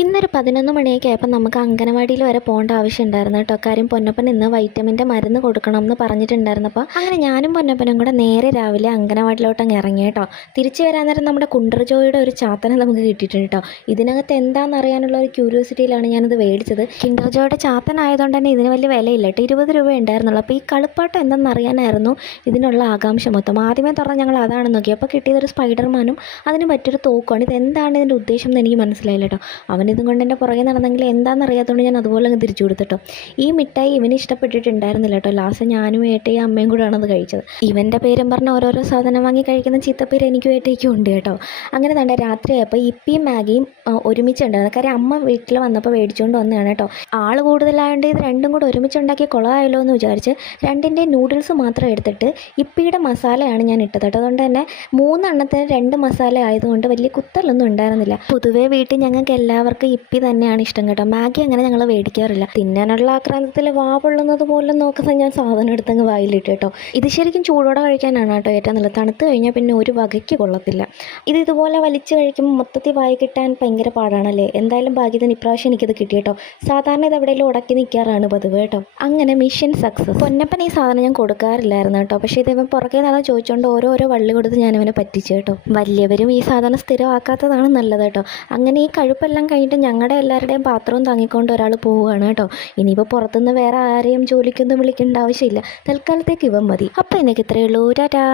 ഇന്നൊരു 11 മണിയൊക്കെ ആയപ്പോൾ നമുക്ക് അംഗനവാടിയിൽ വരെ പോകേണ്ട ആവശ്യം ഉണ്ടായിരുന്നു കേട്ടോ. കാര്യം പൊന്നപ്പൻ ഇന്ന് വൈറ്റമിൻ്റെ മരുന്ന് കൊടുക്കണം എന്ന് പറഞ്ഞിട്ടുണ്ടായിരുന്നപ്പോൾ അങ്ങനെ ഞാനും പൊന്നപ്പനും കൂടെ നേരെ രാവിലെ അംഗനവാടിയിലോട്ട് അങ്ങ് ഇറങ്ങി കേട്ടോ. തിരിച്ചു വരാൻ നേരം നമ്മുടെ കുണ്ടർജോയുടെ ഒരു ചാത്തനെ നമുക്ക് കിട്ടിയിട്ടുണ്ട് കേട്ടോ. ഇതിനകത്ത് എന്താണെന്ന് അറിയാനുള്ള ഒരു ക്യൂരിയോസിറ്റിയിലാണ് ഞാനിത് മേടിച്ചത്. കിൻഡർജോയുടെ ചാത്തനായതുകൊണ്ട് തന്നെ ഇതിന് വലിയ വിലയില്ല കേട്ടോ. 20 രൂപ ഉണ്ടായിരുന്നുള്ളൂ. അപ്പോൾ ഈ കളിപ്പാട്ടം എന്തെന്ന് അറിയാനായിരുന്നു ഇതിനുള്ള ആകാംക്ഷ മൊത്തം. ആദ്യമേ തുറന്ന് ഞങ്ങൾ അതാണ് നോക്കി. അപ്പോൾ കിട്ടിയതൊരു സ്പൈഡർമാനും അതിന് മറ്റൊരു തോക്കുമാണ്. ഇതെന്താണ് ഇതിൻ്റെ ഉദ്ദേശം എന്ന് എനിക്ക് മനസ്സിലായില്ല കേട്ടോ. അവനിതും കൊണ്ട് എൻ്റെ പുറകെ നടന്നെങ്കിൽ എന്താണെന്ന് അറിയാത്തതുകൊണ്ട് ഞാൻ അതുപോലെ അങ്ങ് തിരിച്ചു കൊടുത്തിട്ടോ. ഈ മിഠായി ഇവന് ഇഷ്ടപ്പെട്ടിട്ടുണ്ടായിരുന്നില്ല കേട്ടോ. ലാസ്റ്റ് ഞാനും ഏട്ടയും അമ്മയും കൂടെയാണ് അത് കഴിച്ചത്. ഇവൻ്റെ പേരും പറഞ്ഞ് ഓരോരോ സാധനം വാങ്ങി കഴിക്കുന്ന ചീത്തപ്പേര് എനിക്കും ഏട്ടയ്ക്കും ഉണ്ട് കേട്ടോ. അങ്ങനെ തന്നെ രാത്രിയായപ്പോൾ ഇപ്പിയും മാഗിയും ഒരുമിച്ചുണ്ടായിരുന്നു. കാര്യം അമ്മ വീട്ടിൽ വന്നപ്പോൾ മേടിച്ചുകൊണ്ട് വന്നതാണ് കേട്ടോ. ആൾ കൂടുതലായതുകൊണ്ട് ഇത് രണ്ടും കൂടെ ഒരുമിച്ചുണ്ടാക്കി കുളമായല്ലോ എന്ന് വിചാരിച്ച് രണ്ടിൻ്റെ നൂഡിൽസ് മാത്രം എടുത്തിട്ട് ഇപ്പിയുടെ മസാലയാണ് ഞാൻ ഇട്ടത് കേട്ടോ. അതുകൊണ്ട് തന്നെ 3 എണ്ണത്തിന് 2 മസാല ആയതുകൊണ്ട് വലിയ കുത്തലൊന്നും ഉണ്ടായിരുന്നില്ല. പൊതുവേ വീട്ടിൽ ഞങ്ങൾക്ക് എല്ലാവർക്കും ഇപ്പി തന്നെയാണ് ഇഷ്ടം കേട്ടോ. മാഗി അങ്ങനെ ഞങ്ങൾ മേടിക്കാറില്ല. തിന്നാനുള്ള ആക്രാന്തത്തിൽ പൊള്ളുന്നത് പോലെ നോക്കുന്ന ഞാൻ സാധനം എടുത്തങ്ങ് വായിലിട്ട് കേട്ടോ. ഇത് ശരിക്കും ചൂടോടെ കഴിക്കാനാണ് കേട്ടോ ഏറ്റവും നല്ലത്. തണുത്ത് കഴിഞ്ഞാൽ പിന്നെ ഒരു വകയ്ക്ക് കൊള്ളത്തില്ല. ഇതുപോലെ വലിച്ച് കഴിക്കുമ്പോൾ മൊത്തത്തിൽ വായി കിട്ടാൻ ഭയങ്കര പാടാണല്ലേ. എന്തായാലും ഭാഗ്യത്തിന് ഇപ്രാവശ്യം എനിക്കത് കിട്ടി കേട്ടോ. സാധാരണ ഇത് എവിടെയെങ്കിലും ഉടക്കി നിൽക്കാറാണ് പതിവ് കേട്ടോ. അങ്ങനെ മിഷൻ സക്സസ്. പൊന്നപ്പൻ ഈ സാധനം ഞാൻ കൊടുക്കാറില്ലായിരുന്നു കേട്ടോ. പക്ഷേ ഇത് ഇവൻ പുറകെ നടന്ന് ചോദിച്ചുകൊണ്ട് ഓരോരോ വള്ളി കൊടുത്ത് ഞാൻ ഇവനെ പറ്റിച്ചു കേട്ടോ. വലിയവരും ഈ സാധനം സ്ഥിരമാക്കാത്തതാണ് നല്ലത് കേട്ടോ. അങ്ങനെ ഈ കഴുപ്പെല്ലാം കഴിഞ്ഞിട്ട് ഞങ്ങളുടെ എല്ലാവരുടെയും പാത്രവും താങ്ങിക്കൊണ്ട് ഒരാൾ പോവുകയാണ് കേട്ടോ. ഇനിയിപ്പോൾ പുറത്തുനിന്ന് വേറെ ആരെയും ജോലിക്കൊന്നും വിളിക്കേണ്ട ആവശ്യമില്ല. തൽക്കാലത്തേക്ക് ഇവൻ മതി. അപ്പോൾ എനിക്ക് ഇത്രയേ ഉള്ളൂ. ടാറ്റാ.